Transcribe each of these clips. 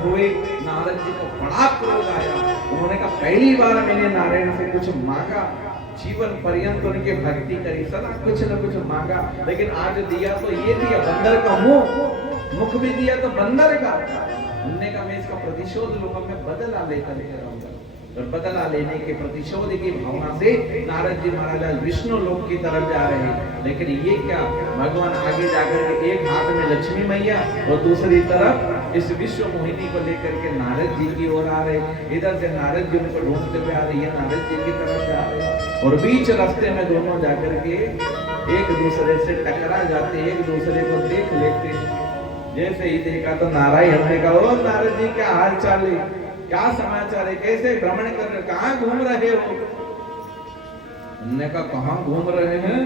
हुए, नारद जी को बड़ा क्रोध आया। उन्होंने कहा पहली बार मैंने नारायण से कुछ मांगा, जीवन पर्यंत उनकी भक्ति करी, सदा कुछ न कुछ मांगा, लेकिन आज दिया तो ये दिया, बंदर का मुख भी दिया तो बंदर का। उनने कहा मैं इसका प्रतिशोध लूंगा, मैं बदला लेकर के रहूंगा। और बदला लेने के प्रतिशोध की भावना से नारद जी महाराज आज विष्णु लोक की तरफ जा रहे हैं। लेकिन ये क्या, भगवान आगे जाकर के एक हाथ में लक्ष्मी मैया और दूसरी तरफ इस विश्व मोहिनी को लेकर के नारद जी की ओर आ रहे। इधर से नारद जी उनको ढूंढते हुए आ रही है, नारद जी की तरफ जा रहे हैं। और बीच रास्ते में दोनों जाकर के एक दूसरे से टकरा जाते, एक दूसरे को देख लेते। जैसे ही देखा तो नारायण ने कहा, ओ नारद जी क्या हाल चाल है, क्या समाचार है, कैसे भ्रमण कर रहे, कहाँ घूम रहे हो? उन्होंने कहा कहाँ घूम रहे हैं,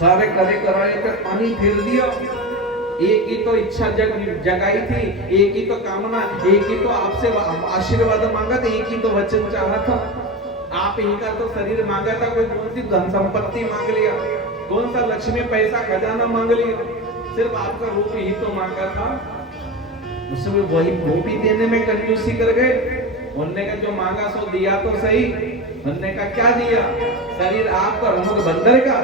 सारे करे कराए पे पानी फेर दिया। एक ही तो इच्छा जगाई थी, एक ही तो कामना, एक ही तो आपसे आशीर्वाद मांगा था, एक ही तो वचन चाहा था। आप ही का तो शरीर मांगा था, कोई कौन सी धन संपत्ति मांग लिया, कौन सा लक्ष्मी पैसा खजाना मांग लिया, सिर्फ आपका रूप ही तो मांगा था। उसमें वही वो भी देने में कंजूसी कर गए। उन्होंने का जो मांगा सो दिया तो सही, उन्होंने का क्या दिया, शरीर आपका मुख बंदर का।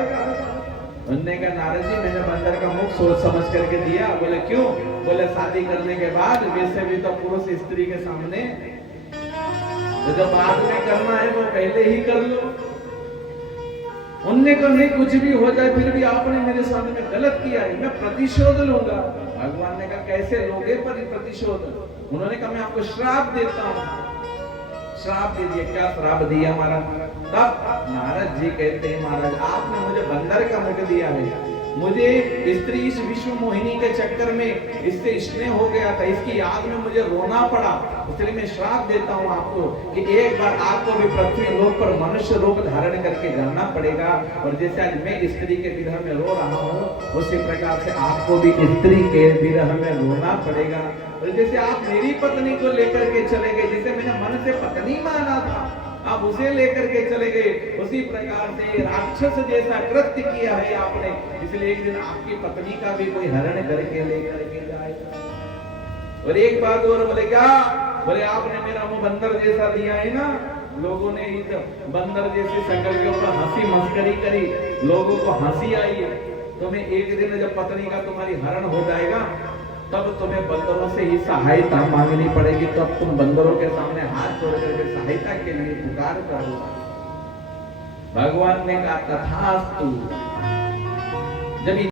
उन्होंने कहा नारद जी मैंने बंदर का मुख सोच समझ करके दिया। बोले क्यों? बोले शादी करने के बाद वैसे भी तो पुरुष स्त्री के सामने, तो जो बाद में करना है वो पहले ही कर लो। उनने को नहीं कुछ भी हो जाए फिर भी आपने मेरे सामने में गलत किया है, मैं प्रतिशोध लूंगा। भगवान ने कहा कैसे लोगे पर प्रतिशोध? उन्होंने कहा मैं आपको श्राप देता हूं। श्राप दे दिया। क्या श्राप दिया महाराज? तब नारद जी कहते हैं महाराज आपने मुझे बंदर का मुख दिया है, मुझे स्त्री इस विश्व मोहिनी के चक्कर में इससे स्नेह हो गया था, इसकी याद में मुझे रोना पड़ा, इसलिए मैं श्राप देता हूं आपको कि एक बार आपको भी पृथ्वी लोक पर मनुष्य रूप धारण करके जाना पड़ेगा। और जैसे आज मैं स्त्री के विरह में रो रहा हूं, उसी प्रकार से आपको भी स्त्री के विरह में रोना पड़ेगा। और जैसे आप मेरी पत्नी को लेकर के चले गए, जिसे मैंने मन से पत्नी माना था, आप उसे लेकर के चले गए, उसी प्रकार से राक्षस जैसा कृत्य किया है आपने, इसलिए एक दिन आपकी पत्नी का भी कोई हरण करके लेकर के जाएगा। और एक बात और बोले क्या? बोले आपने मेरा मुंह बंदर जैसा दिया है ना, लोगों ने इस बंदर जैसे शक्ल के ऊपर हंसी मस्करी करी, लोगों को हंसी आई है। तुम्हें एक दिन जब पत्नी का तुम्हारी हरण हो जाएगा, तब तुम्हें बंदरों से ही सहायता मांगनी पड़ेगी, तब तुम बंदरों के सामने हाथ जोड़ करके सहायता के लिए पुकार करो। भगवान ने कहा तथास्तु। जब